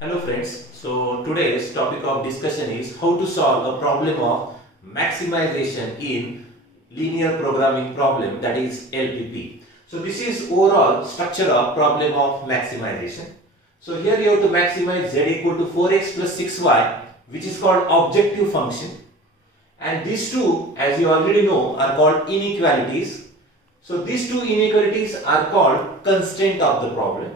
Hello friends, so today's topic of discussion is how to solve a problem of maximization in linear programming problem, that is LPP. So this is overall structure of problem of maximization. So here you have to maximize z equal to 4x plus 6y, which is called objective function, and these two, as you already know, are called inequalities. So these two inequalities are called constraint of the problem.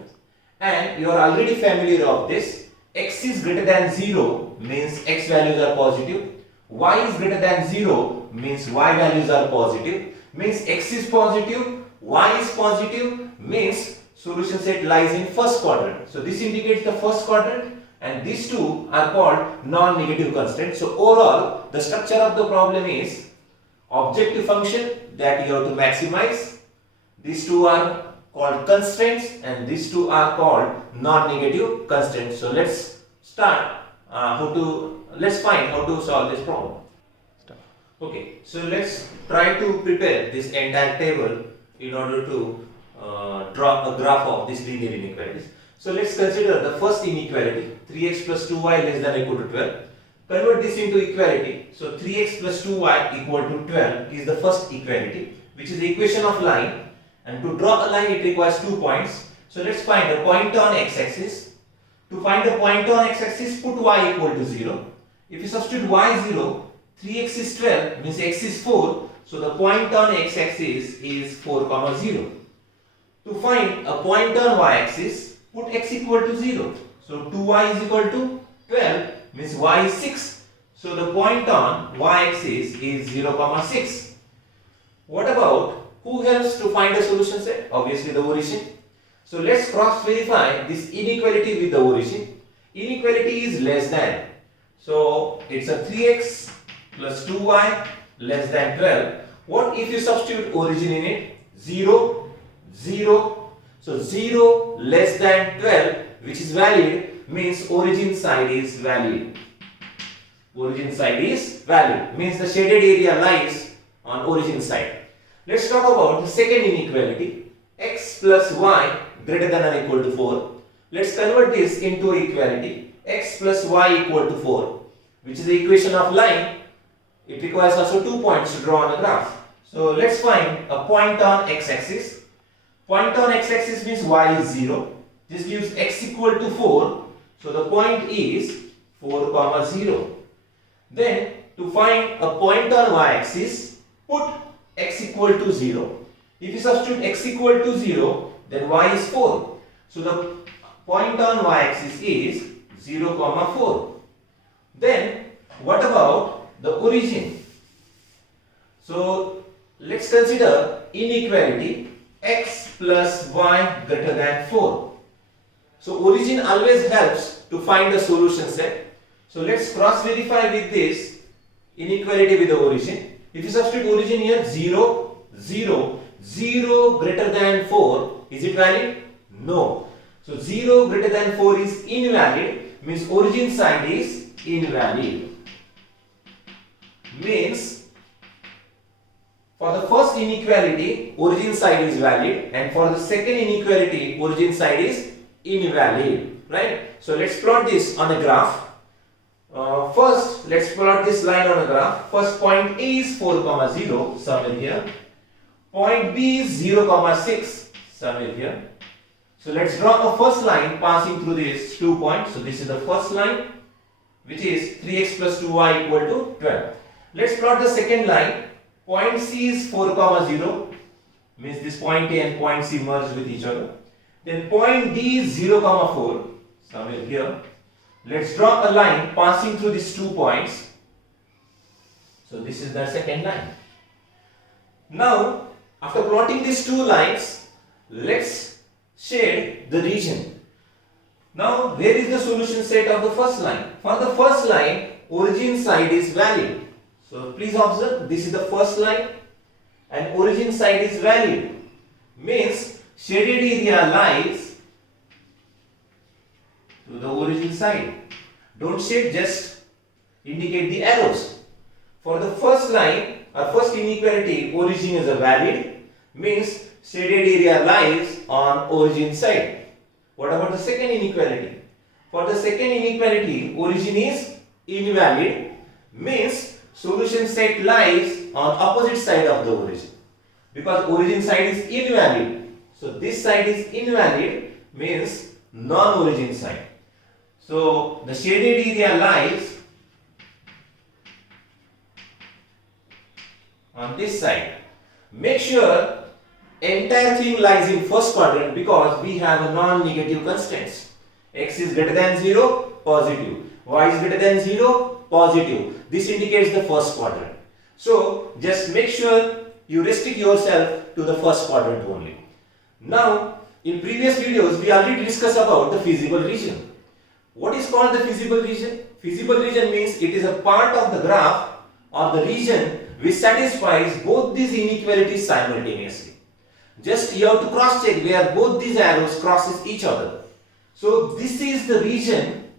And you are already familiar of this. X is greater than 0 means x values are positive. Y is greater than 0 means y values are positive. Means x is positive, y is positive, means solution set lies in first quadrant. So this indicates the first quadrant, and these two are called non-negative constraints. So overall, the structure of the problem is objective function that you have to maximize. These two are called constraints, and these two are called non-negative constraints. So let's find how to solve this problem. Okay, so let's try to prepare this entire table in order to draw a graph of this linear inequalities. So let's consider the first inequality, 3x plus 2y less than or equal to 12. Convert this into equality. So 3x plus 2y equal to 12 is the first equality, which is the equation of line. And to draw a line, it requires 2 points. So let's find a point on x-axis. To find a point on x-axis, put y equal to 0. If you substitute y 0, 3x is 12, means x is 4. So the point on x-axis is 4, 0. To find a point on y-axis, put x equal to 0. So 2y is equal to 12, means y is 6. So the point on y-axis is 0, 6. What about who helps to find a solution set? Obviously the origin. So let's cross verify this inequality with the origin. Inequality is less than. So it's a 3x plus 2y less than 12. What if you substitute origin in it? 0, 0. So 0 less than 12, which is valid, means origin side is valid. Origin side is valid, means the shaded area lies on origin side. Let's talk about the second inequality, x plus y greater than or equal to 4. Let's convert this into equality, x plus y equal to 4, which is the equation of line. It requires also 2 points to draw on a graph. So let's find a point on x-axis. Point on x-axis means y is 0. This gives x equal to 4. So the point is 4, 0. Then to find a point on y-axis, put x equal to 0. If you substitute x equal to 0, then y is 4. So the point on y-axis is 0, 4. Then what about the origin? So let's consider inequality x plus y greater than 4. So origin always helps to find a solution set. So let's cross verify with this inequality with the origin. If you substitute origin here, 0, 0, 0 greater than 4, is it valid? No. So 0 greater than 4 is invalid, means origin side is invalid. Means for the first inequality, origin side is valid, and for the second inequality, origin side is invalid. Right? So let's plot this on a graph. First, let's plot this line on a graph. First point A is 4, 0, somewhere here. Point B is 0, 6, somewhere here. So let's draw a first line passing through these 2 points. So this is the first line, which is 3x plus 2y equal to 12. Let's plot the second line. Point C is 4, 0, means this point A and point C merge with each other. Then point D is 0, 4, somewhere here. Let's draw a line passing through these 2 points. So this is the second line. Now, after plotting these 2 lines, let's shade the region. Now, where is the solution set of the first line? For the first line, origin side is valid. So please observe, this is the first line and origin side is valid. Means shaded area lies to the origin side. Don't shade, just indicate the arrows. For the first line or first inequality, origin is a valid, means shaded area lies on origin side. What about the second inequality? For the second inequality, origin is invalid, means solution set lies on opposite side of the origin. Because origin side is invalid, so this side is invalid, means non-origin side. So the shaded area lies on this side. Make sure entire thing lies in first quadrant because we have a non-negative constraints. X is greater than 0, positive. Y is greater than 0, positive. This indicates the first quadrant. So just make sure you restrict yourself to the first quadrant only. Now, in previous videos, we already discussed about the feasible region. What is called the feasible region? Feasible region means it is a part of the graph or the region which satisfies both these inequalities simultaneously. Just you have to cross check where both these arrows crosses each other. So this is the region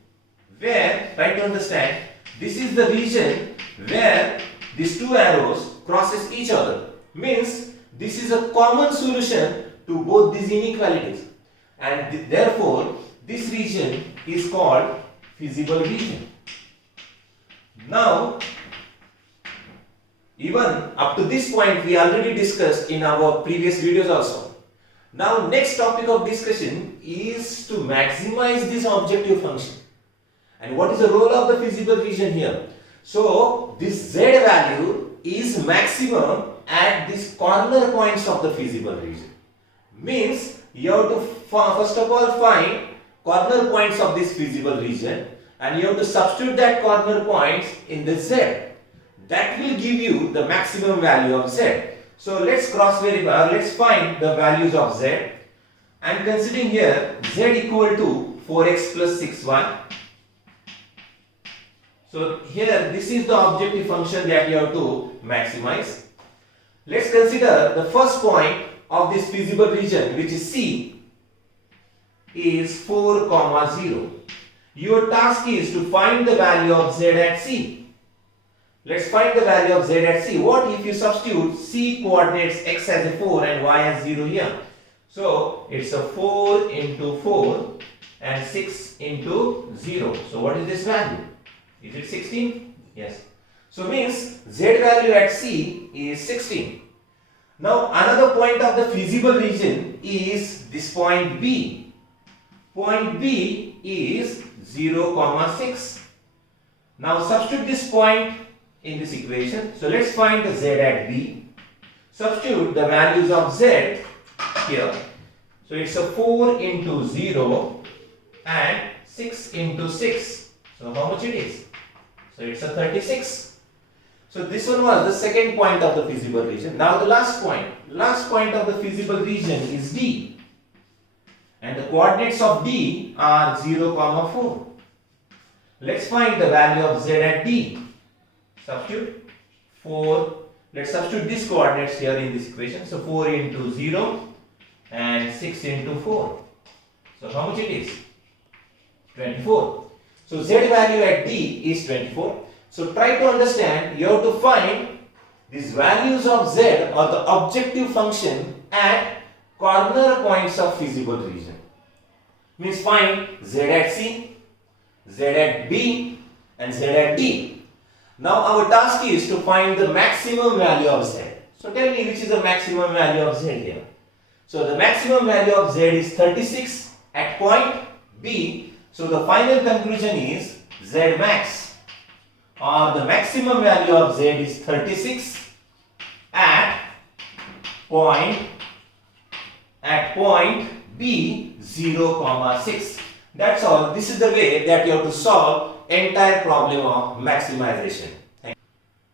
where, try to understand, this is the region where these two arrows crosses each other. Means this is a common solution to both these inequalities, and therefore this region is called feasible region. Now, even up to this point we already discussed in our previous videos also. Now next topic of discussion is to maximize this objective function. And what is the role of the feasible region here? So this z value is maximum at these corner points of the feasible region. Means you have to first of all find corner points of this feasible region and you have to substitute that corner points in the z. That will give you the maximum value of z. So let's cross verify, let's find the values of z. I am considering here z equal to 4x plus 6y. So here this is the objective function that you have to maximize. Let's consider the first point of this feasible region, which is C, is 4, 0. Your task is to find the value of z at C. Let's find the value of z at C. What if you substitute C coordinates x as a 4 and y as 0 here? So it's a 4 into 4 and 6 into 0. So what is this value? Is it 16? Yes. So means z value at C is 16. Now another point of the feasible region is this point B. Point B is 0, 6. Now substitute this point in this equation. So let's find the z at B. Substitute the values of z here. So it's a 4 into 0 and 6 into 6. So how much it is? So it's a 36. So this one was the second point of the feasible region. Now the last point. Last point of the feasible region is D. And the coordinates of D are 0, 4. Let's find the value of z at D. Substitute 4. Let's substitute these coordinates here in this equation. So 4 into 0 and 6 into 4. So how much it is? 24. So z value at D is 24. So try to understand, you have to find these values of z or the objective function at corner points of feasible region. Means find z at C, z at B and z at D. Now our task is to find the maximum value of z. So tell me which is the maximum value of z here. So the maximum value of z is 36 at point B. So the final conclusion is z max, or the maximum value of z is 36 at point B 0, 6. That's all. This is the way that you have to solve entire problem of maximization.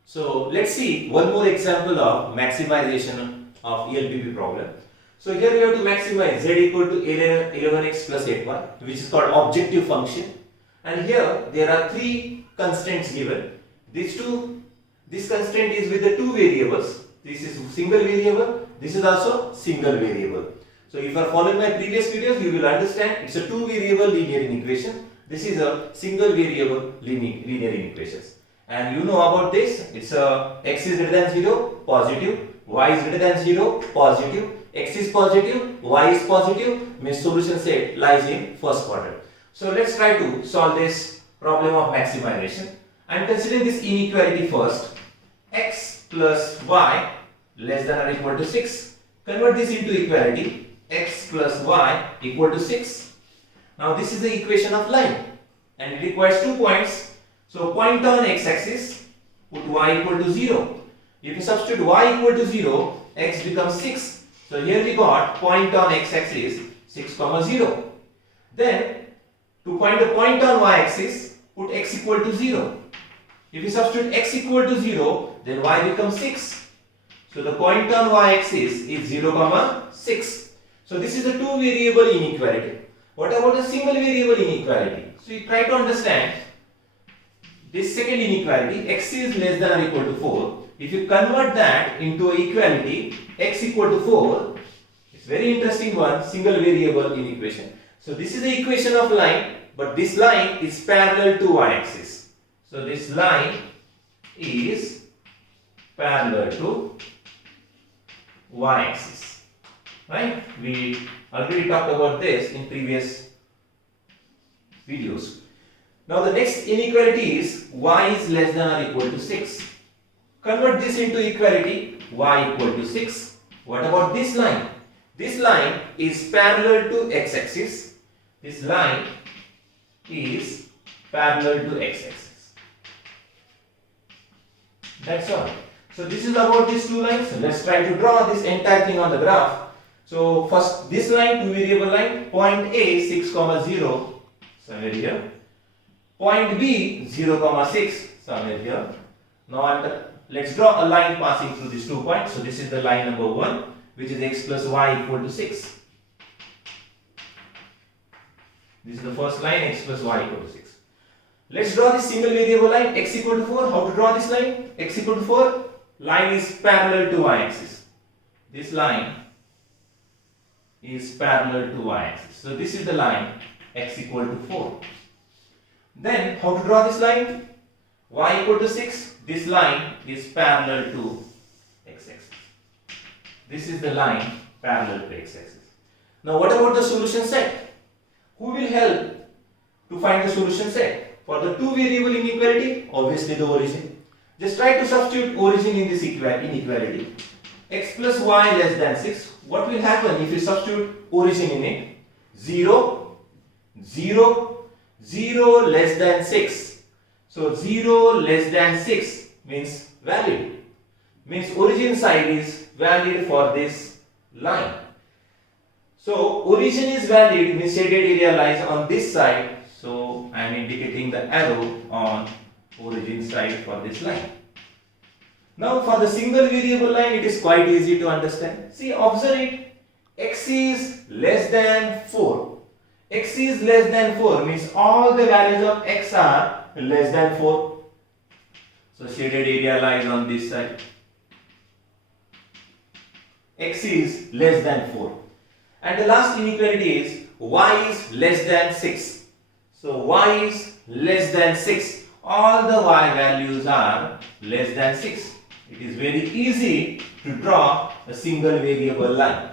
So let's see one more example of maximization of ELPP problem. So here we have to maximize z equal to 11x plus 8y, which is called objective function. And here there are three constraints given. This constraint is with the two variables. This is single variable. This is also single variable. So if you are following my previous videos, you will understand it's a two variable linear inequation. This is a single variable linear inequations. And you know about this. It's a x is greater than 0, positive. Y is greater than 0, positive. X is positive, Y is positive, means solution set lies in first quadrant. So let's try to solve this problem of maximization. I am considering this inequality first. X plus y less than or equal to 6. Convert this into equality. X plus y equal to 6. Now this is the equation of line and it requires 2 points. So point on x-axis, put y equal to 0. If you substitute y equal to 0, x becomes 6. So here we got point on x-axis 6, 0. Then to find the point on y-axis, put x equal to 0. If you substitute x equal to 0, then y becomes 6. So the point on y-axis is 0, 6. So this is a two variable inequality. What about a single variable inequality? So you try to understand this second inequality, x is less than or equal to 4. If you convert that into equality, x equal to 4, it's very interesting one, single variable inequation. So this is the equation of line, but this line is parallel to y-axis. So this line is parallel to y-axis, right? We already talked about this in previous videos. Now the next inequality is y is less than or equal to 6. Convert this into equality, y equal to 6. What about this line? This line is parallel to x-axis. This line is parallel to x-axis. That's all. So this is about these two lines. So let's try to draw this entire thing on the graph. So first this line, two variable line, point A 6, 0, somewhere here. Point B 0, 6, somewhere here. Now let's draw a line passing through these 2 points. So this is the line number 1, which is x plus y equal to 6. This is the first line, x plus y equal to 6. Let's draw this single variable line, x equal to 4. How to draw this line? X equal to 4, line is parallel to y-axis. This line is parallel to y-axis. So this is the line, x equal to 4. Then how to draw this line? Y equal to 6. This line is parallel to x-axis. This is the line parallel to x-axis. Now what about the solution set? Who will help to find the solution set? For the two variable inequality, obviously the origin. Just try to substitute origin in this inequality. X plus y less than 6. What will happen if you substitute origin in it? 0, 0, 0 less than 6. So 0 less than 6 means valid. Means origin side is valid for this line. So origin is valid, means shaded area lies on this side. So I am indicating the arrow on origin side for this line. Now for the single variable line, it is quite easy to understand. See, observe it. X is less than 4. X is less than 4 means all the values of x are less than 4. So shaded area lies on this side. X is less than 4. And the last inequality is y is less than 6. So y is less than 6. All the y values are less than 6. It is very easy to draw a single variable line.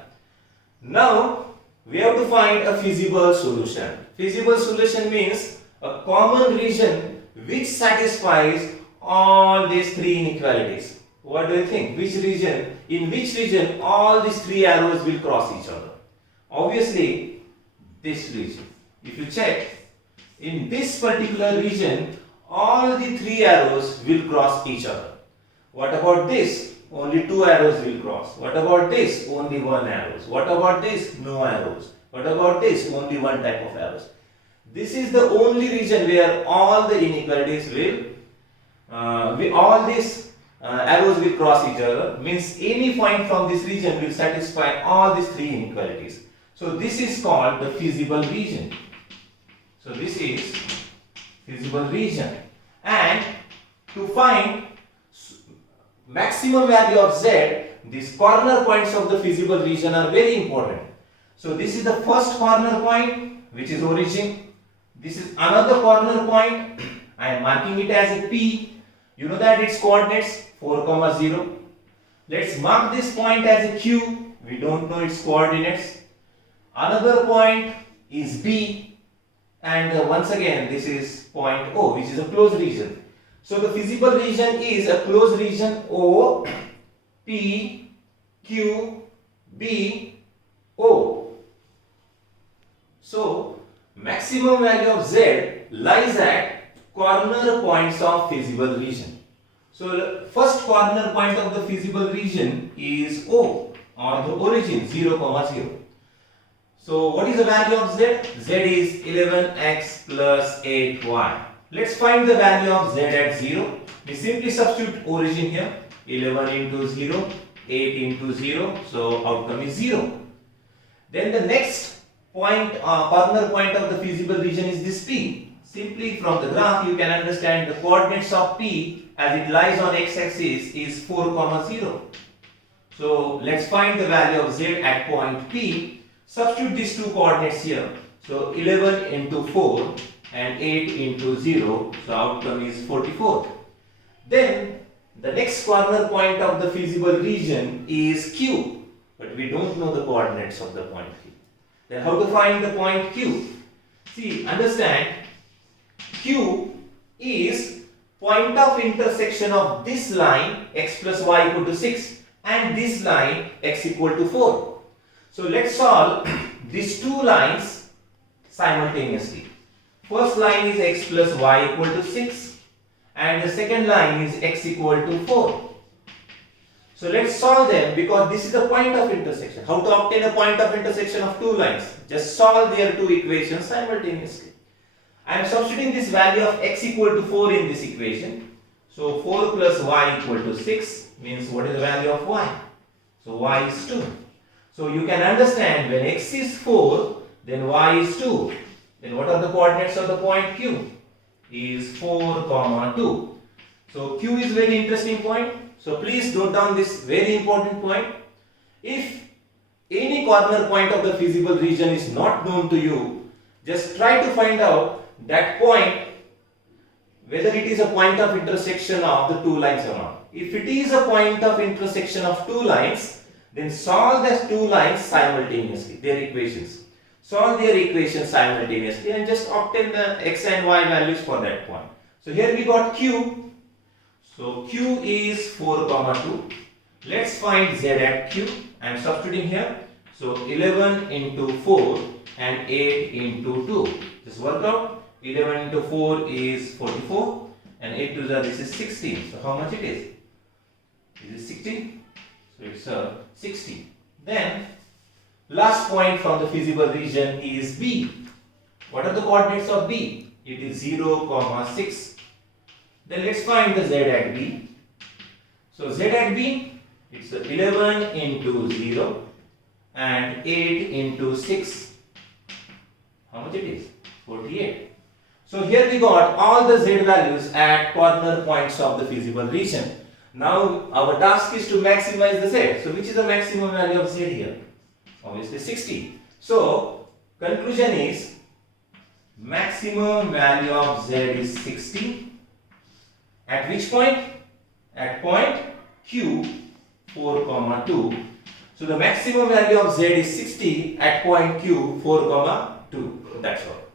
Now we have to find a feasible solution. Feasible solution means a common region which satisfies all these three inequalities. What do you think? Which region? In which region all these three arrows will cross each other? Obviously, this region. If you check, in this particular region, all the three arrows will cross each other. What about this? Only two arrows will cross. What about this? Only one arrows. What about this? No arrows. What about this? Only one type of arrows. This is the only region where all the inequalities all these arrows will cross each other. Means any point from this region will satisfy all these three inequalities. So this is called the feasible region. So this is feasible region. And to find maximum value of z, these corner points of the feasible region are very important. So this is the first corner point, which is origin. This is another corner point. I am marking it as a P. You know that its coordinates 4, 0. Let's mark this point as a Q. We don't know its coordinates. Another point is B. and once again this is point O, which is a closed region. So the feasible region is a closed region O, P, Q, B, O. So maximum value of Z lies at corner points of feasible region. So the first corner point of the feasible region is O, or the origin 0, 0. So what is the value of Z? Z is 11x plus 8y. Let's find the value of Z at 0. We simply substitute origin here. 11 into 0, 8 into 0. So outcome is 0. Then the next point, corner point of the feasible region is this P. Simply from the graph you can understand the coordinates of P as it lies on x-axis is 4, 0. So let's find the value of Z at point P. Substitute these two coordinates here. So 11 into 4 and 8 into 0. So outcome is 44. Then the next corner point of the feasible region is Q. But we don't know the coordinates of the point Q. Then how to find the point Q? See, understand, Q is point of intersection of this line x plus y equal to 6 and this line x equal to 4. So let's solve these two lines simultaneously. First line is x plus y equal to 6 and the second line is x equal to 4. So let's solve them because this is a point of intersection. How to obtain a point of intersection of two lines? Just solve their two equations simultaneously. I am substituting this value of x equal to 4 in this equation. So 4 plus y equal to 6 means what is the value of y? So y is 2. So you can understand when x is 4, then y is 2. Then what are the coordinates of the point Q? Is 4, 2. So Q is very interesting point. So please note down this very important point. If any corner point of the feasible region is not known to you, just try to find out that point, whether it is a point of intersection of the two lines or not. If it is a point of intersection of two lines, then solve the two lines simultaneously, their equations. Solve their equations simultaneously and just obtain the x and y values for that point. So here we got Q. So Q is 4, 2. Let's find Z at Q. I am substituting here. So 11 into 4 and 8 into 2. Just work out. 11 into 4 is 44 and 8 to the this is 16. So how much it is? Is it 16? So it's 60. Then last point from the feasible region is B. What are the coordinates of B? It is 0, 6. Then let's find the Z at B. So Z at B, it's 11 into 0 and 8 into 6. How much it is? 48. So here we got all the Z values at corner points of the feasible region. Now our task is to maximize the Z. So which is the maximum value of Z here? Obviously 60. So conclusion is maximum value of Z is 60. At which point? At point Q 4, 2. So the maximum value of Z is 60 at point Q 4, 2. That's all.